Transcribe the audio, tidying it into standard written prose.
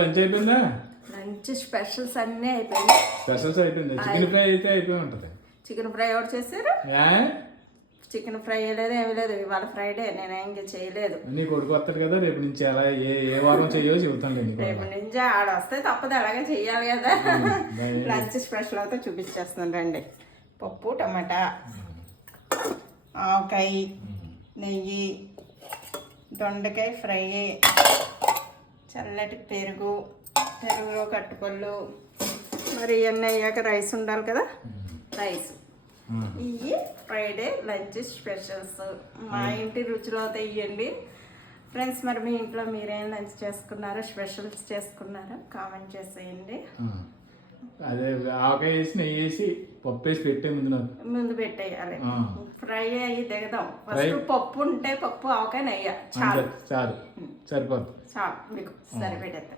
Lunch అయిపోయిందా? Lunch specials అన్నీ అయిపోయింది. స్పెషల్స్ అయిపోయింది. చికెన్ ఫ్రై అయితే అయిపోయి ఉంటుంది. చికెన్ ఫ్రై ఎవరు చేశారు? చికెన్ ఫ్రై లేదు, ఏమి లేదు. ఇవాళ ఫ్రైడే, నేను ఏం చేయలేదు. నీ కొడుకు వస్తాడు కదా రేపు నుంచి. అలా ఏ వారం చెయ్యో చెబుతాను. రేపు నుంచి ఆడ వస్తే తప్పదు, అలాగే చెయ్యాలి కదా. లంచ్ స్పెషల్ అయితే చూపించేస్తాను రండి. పప్పు, టమాటా, ఆవకాయ, నెయ్యి, దొండకాయ ఫ్రై, చల్లటి పెరుగులో కట్టుపళ్ళు, మరి ఇవన్నీ అయ్యాక రైస్ ఉండాలి కదా, రైస్. ఇవి ఫ్రైడే లంచ్ స్పెషల్స్. మా ఇంటి రుచిలో అయితే ఇవ్వండి ఫ్రెండ్స్. మరి మీ ఇంట్లో మీరేం లంచ్ చేసుకున్నారో, స్పెషల్స్ చేసుకున్నారో కామెంట్ చేసేయండి. అదే ఆవకాయ వేసి నెయ్యి వేసి పప్పు వేసి పెట్టే ముందు పెట్టేయాలి. ఫ్రై అయ్యి దిగదాం. ఫస్ట్ పప్పు ఉంటే పప్పు, ఆవకాయ, నెయ్యి చాలు. సరిపోతుంది. చాలు మీకు సరిపెట్టేస్తా.